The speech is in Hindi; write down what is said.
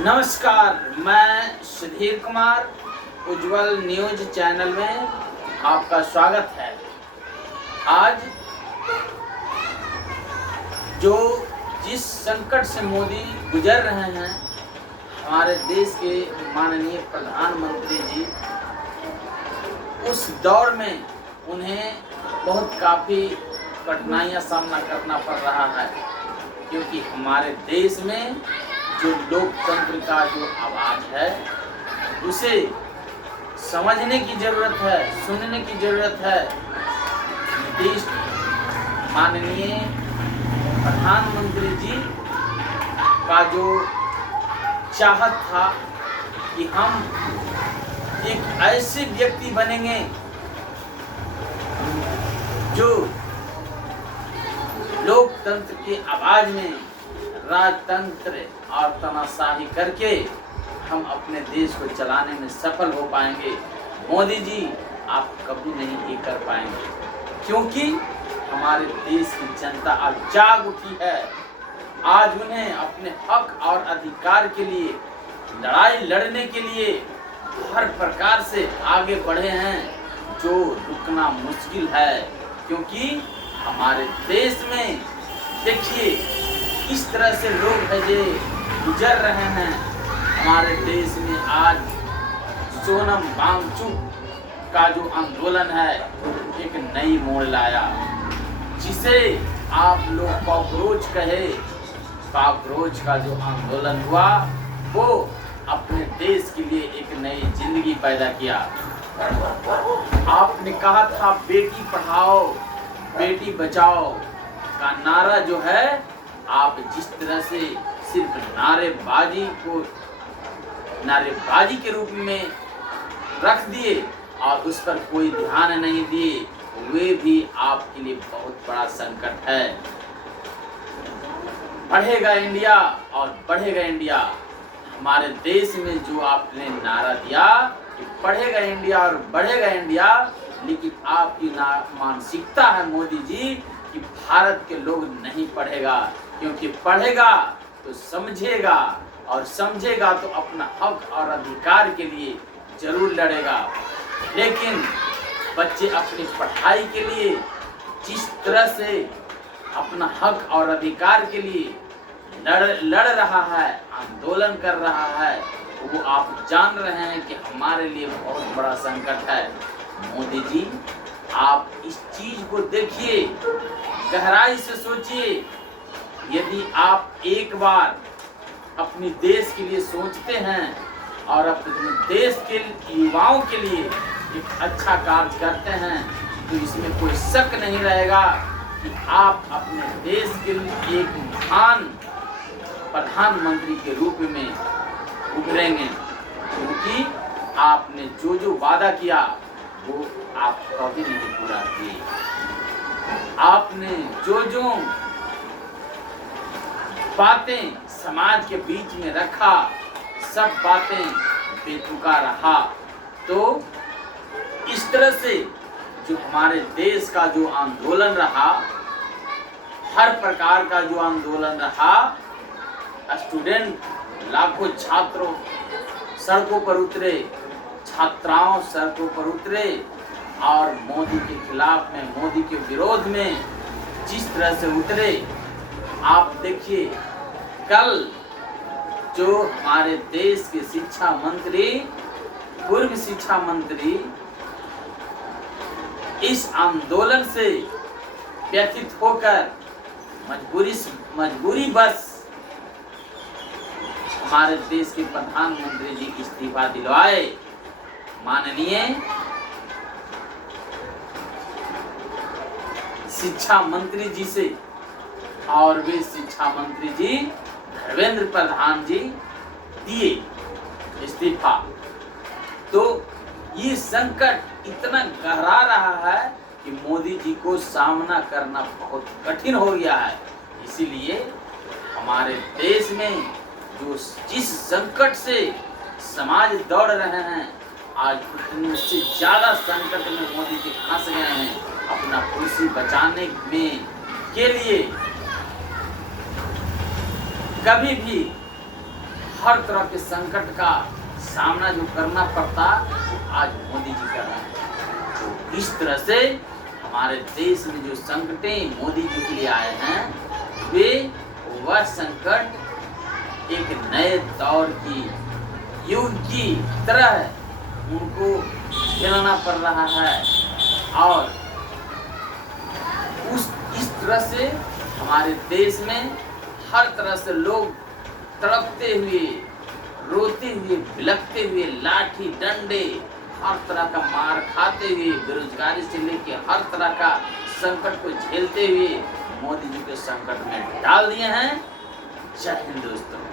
नमस्कार, मैं सुधीर कुमार उज्जवल न्यूज चैनल में आपका स्वागत है। आज जिस संकट से मोदी गुजर रहे हैं, हमारे देश के माननीय प्रधानमंत्री जी, उस दौर में उन्हें काफ़ी कठिनाइयां सामना करना पड़ रहा है, क्योंकि हमारे देश में जो लोकतंत्र का जो आवाज़ है उसे समझने की ज़रूरत है, सुनने की ज़रूरत है। देश माननीय प्रधानमंत्री जी का जो चाहत था कि हम एक ऐसे व्यक्ति बनेंगे जो लोकतंत्र की आवाज़ में राजतंत्र और तानाशाही करके हम अपने देश को चलाने में सफल हो पाएंगे। मोदी जी, आप कभी नहीं ये कर पाएंगे, क्योंकि हमारे देश की जनता आज जाग उठी है। आज उन्हें अपने हक और अधिकार के लिए लड़ाई लड़ने के लिए हर प्रकार से आगे बढ़े हैं, जो रुकना मुश्किल है। क्योंकि हमारे देश में देखिए किस तरह से लोग है जो गुजर रहे हैं। हमारे देश में आज सोनम वांगचुक का जो आंदोलन है एक नई मोड़ लाया, जिसे आप लोग कॉकरोच कहे। कॉकरोच का जो आंदोलन हुआ वो अपने देश के लिए एक नई जिंदगी पैदा किया। आपने कहा था बेटी पढ़ाओ बेटी बचाओ का नारा जो है, आप जिस तरह से सिर्फ नारेबाजी के रूप में रख दिए और उस पर कोई ध्यान नहीं दिए, वे भी आपके लिए बहुत बड़ा संकट है। बढ़ेगा इंडिया और बढ़ेगा इंडिया। हमारे देश में जो आपने नारा दिया कि बढ़ेगा इंडिया और बढ़ेगा इंडिया, लेकिन आपकी मानसिकता है मोदी जी कि भारत के लोग नहीं पढ़ेगा, क्योंकि पढ़ेगा तो समझेगा और समझेगा तो अपना हक और अधिकार के लिए जरूर लड़ेगा। लेकिन बच्चे अपनी पढ़ाई के लिए जिस तरह से अपना हक और अधिकार के लिए लड़ रहा है, आंदोलन कर रहा है, वो आप जान रहे हैं कि हमारे लिए बहुत बड़ा संकट है। मोदी जी, आप इस चीज को देखिए, गहराई से सोचिए। यदि आप एक बार अपने देश के लिए सोचते हैं और अपने देश के युवाओं के लिए एक अच्छा कार्य करते हैं, तो इसमें कोई शक नहीं रहेगा कि आप अपने देश के लिए एक महान प्रधानमंत्री के रूप में उभरेंगे। क्योंकि आपने जो वादा किया वो आप कभी नहीं पूरा किए। आपने जो बातें समाज के बीच में रखा, सब बातें बेतुका रहा। तो इस तरह से जो हमारे देश का जो आंदोलन रहा, हर प्रकार का जो आंदोलन रहा, स्टूडेंट लाखों छात्रों सड़कों पर उतरे, छात्राओं सड़कों पर उतरे और मोदी के खिलाफ में, मोदी के विरोध में जिस तरह से उतरे, आप देखिए कल जो हमारे देश के शिक्षा मंत्री, पूर्व शिक्षा मंत्री इस आंदोलन से व्यथित होकर मजबूरी बस हमारे देश के प्रधानमंत्री जी इस्तीफा दिलवाए। माननीय शिक्षा मंत्री जी से, और वे शिक्षा मंत्री जी धर्मेंद्र प्रधान जी दिए इस्तीफा। तो ये संकट इतना गहरा रहा है कि मोदी जी को सामना करना बहुत कठिन हो गया है। इसीलिए हमारे देश में जिस संकट से समाज दौड़ रहे हैं, आज उतने से ज़्यादा संकट में मोदी जी फंस गए हैं। अपना कुर्सी बचाने में के लिए कभी भी हर तरह के संकट का सामना जो करना पड़ता वो आज मोदी जी कर रहे हैं। तो इस तरह से हमारे देश में जो संकटें मोदी जी के लिए आए हैं वे वह संकट एक नए दौर की युग की तरह उनको झेलना पड़ रहा है। और इस तरह से हमारे देश में हर तरह से लोग तड़पते हुए, रोते हुए, बिलखते हुए, लाठी डंडे हर तरह का मार खाते हुए, बेरोजगारी से लेके हर तरह का संकट को झेलते हुए मोदी जी के संकट में डाल दिए हैं। जय हिंद दोस्तों।